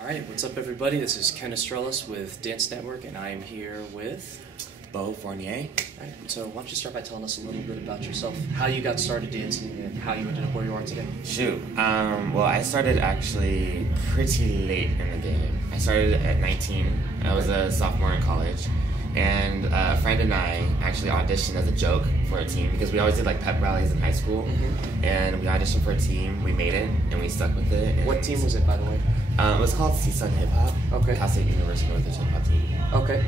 All right, what's up, everybody? This is Ken Estrellas with Dance Network, and I am here with Beau Fournier. All right, so why don't you start by telling us a little bit about yourself, how you got started dancing, and how you ended up where you are today? Shoot. Well, I started actually pretty late in the game. I started at 19. I was a sophomore in college. And a friend and I actually auditioned as a joke for a team because we always did like pep rallies in high school. And we auditioned for a team, we made it, and we stuck with it. And What team was it, by the way? It was called XIII Hip Hop. Okay. Cal State University Northridge Hip Hop team. Okay.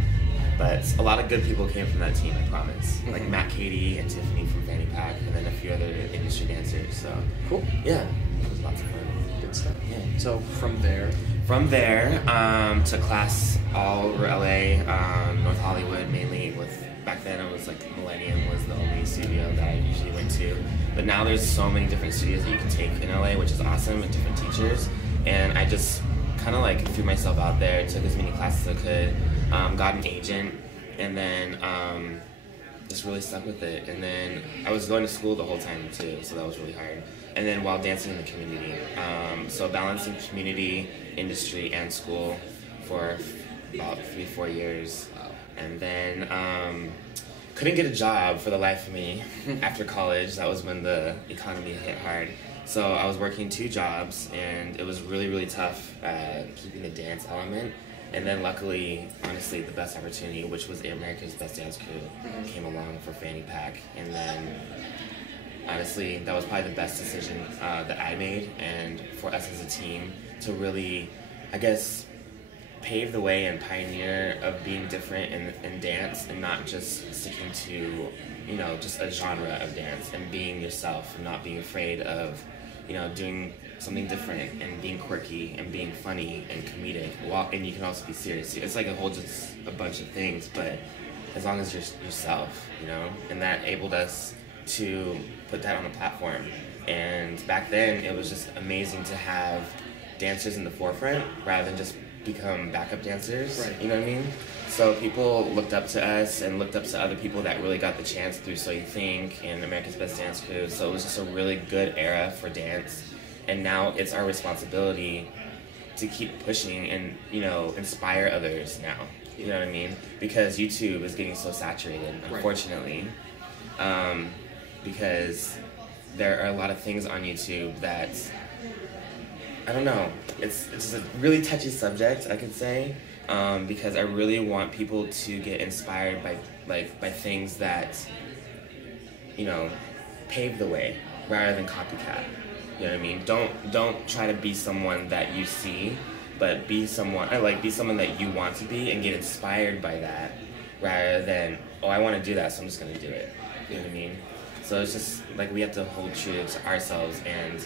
But a lot of good people came from that team, I promise. Like Matt Cady and Tiffany from Fanny Pack, and then a few other industry dancers. So Cool. yeah, it was lots of fun. Good stuff. Yeah. So from there, Took class all over LA, North Hollywood mainly. Back then it was like Millennium was the only studio that I usually went to. But now there's so many different studios that you can take in LA, which is awesome, with different teachers. And I just kind of like threw myself out there, took as many classes as I could, got an agent, and then just really stuck with it. And then I was going to school the whole time too, so that was really hard. And then while dancing in the community, so balancing community, industry, and school for about 3-4 years. And then couldn't get a job for the life of me after college. That was when the economy hit hard. So I was working 2 jobs, and it was really, really tough keeping the dance element. And then luckily, honestly, the best opportunity, which was America's Best Dance Crew, came along for Fanny Pack. And then honestly, that was probably the best decision that I made, and for us as a team to really, I guess, pave the way and pioneer of being different in dance and not just sticking to, just a genre of dance and being yourself and not being afraid of, doing something different and being quirky and being funny and comedic. And you can also be serious. It's like just a bunch of things, but as long as you're yourself, and that enabled us to put that on the platform. And back then it was just amazing to have dancers in the forefront rather than just become backup dancers. Right. You know what I mean? So people looked up to us and looked up to other people that really got the chance through So You Think and America's Best Dance Crew. So it was just a really good era for dance. And now it's our responsibility to keep pushing and, inspire others now. You know what I mean? Because YouTube is getting so saturated, unfortunately. Because there are a lot of things on YouTube that, I don't know, it's a really touchy subject, I could say, because I really want people to get inspired by things that, pave the way rather than copycat. You know what I mean? Don't try to be someone that you see, but be someone that you want to be and get inspired by that rather than, oh, I want to do that, so I'm just going to do it. You know what I mean? So it's just like we have to hold true to ourselves, and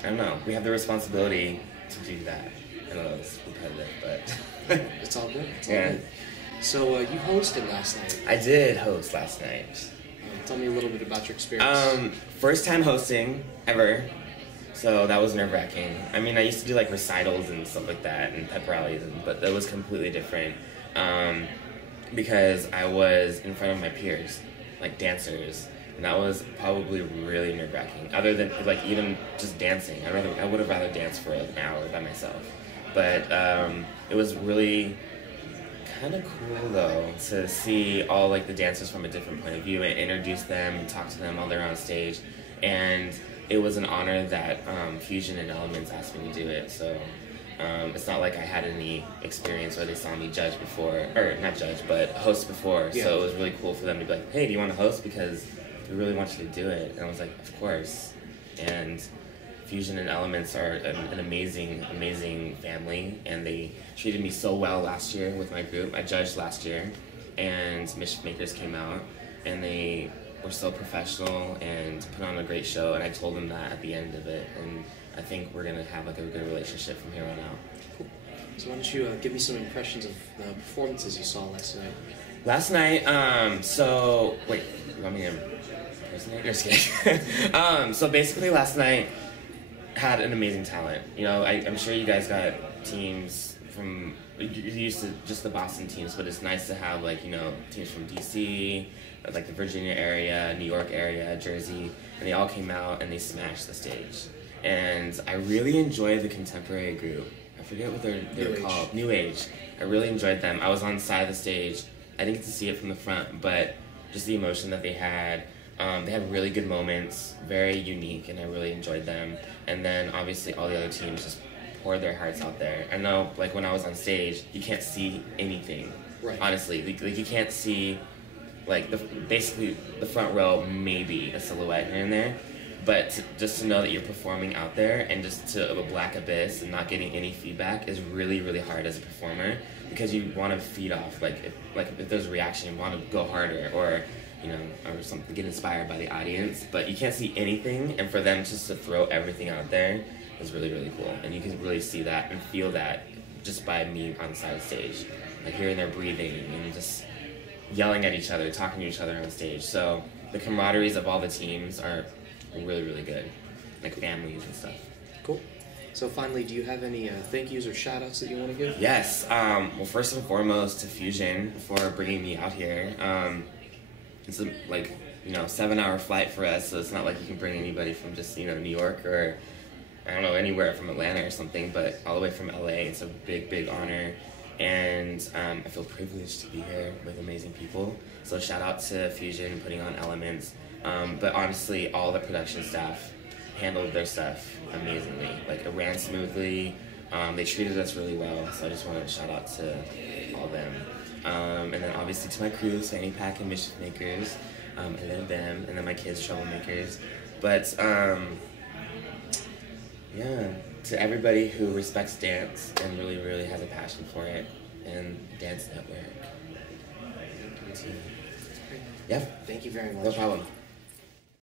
I don't know, we have the responsibility to do that. I know it's repetitive, but it's all good. It's all good. So you hosted last night. I did host last night. Tell me a little bit about your experience. First time hosting ever, so that was nerve-wracking. I mean, I used to do like recitals and stuff like that and pep rallies, but that was completely different because I was in front of my peers, like dancers. And that was probably really nerve-wracking. Other than even just dancing, I would have rather danced for an hour by myself. But it was really kind of cool though to see all the dancers from a different point of view and introduce them and talk to them while they're on stage. And it was an honor that Fusion and Elements asked me to do it. So it's not like I had any experience where they saw me judge before, or not judge, but host before. Yeah. So it was really cool for them to be like, hey, do you want to host? Because we really want you to do it. And I was like, of course. And Fusion and Elements are an amazing, amazing family, and they treated me so well last year with my group. I judged last year, and Mischief Makers came out, and they were so professional and put on a great show, and I told them that at the end of it, and I think we're going to have a good relationship from here on out. Cool. So why don't you give me some impressions of the performances you saw last night? Last night, wait, you want me to impersonate? Just kidding. So basically last night had an amazing talent. I'm sure you guys got teams from, you're used to just the Boston teams, but it's nice to have teams from DC, like the Virginia area, New York area, Jersey, and they all came out and they smashed the stage. And I really enjoyed the contemporary group. I forget what they were New Age. called. New Age. I really enjoyed them. I was on the side of the stage. I didn't get to see it from the front, but just the emotion that they had. They had really good moments, very unique, and I really enjoyed them. And then obviously all the other teams just poured their hearts out there. I know, like when I was on stage, you can't see anything. Right. Honestly, like you can't see, like basically the front row, maybe a silhouette here and there. But just to know that you're performing out there and just to a black abyss and not getting any feedback is really, really hard as a performer, because you want to feed off. Like if there's a reaction, you want to go harder or or something, get inspired by the audience. But you can't see anything, and for them just to throw everything out there is really, really cool. And you can really see that and feel that just by being on the side of the stage, like hearing their breathing and just yelling at each other, talking to each other on the stage. So the camaraderies of all the teams are really, really good, like families and stuff. Cool. So finally, do you have any thank yous or shout outs that you want to give? Yes. Well, first and foremost to Fusion for bringing me out here. It's a 7-hour flight for us, so it's not like you can bring anybody from just New York or I don't know, anywhere from Atlanta or something, but all the way from LA. It's a big, big honor. And I feel privileged to be here with amazing people. So shout out to Fusion putting on Elements. But honestly, all the production staff handled their stuff amazingly. Like, it ran smoothly. They treated us really well. So I just wanted to shout out to all of them. And then obviously to my crew, Fanny Pack and Mischief Makers. I love them. And then my kids, Troublemakers. But yeah, to everybody who respects dance and really, really has a passion for it, and Dance Network. Yeah. Thank you very much. No problem.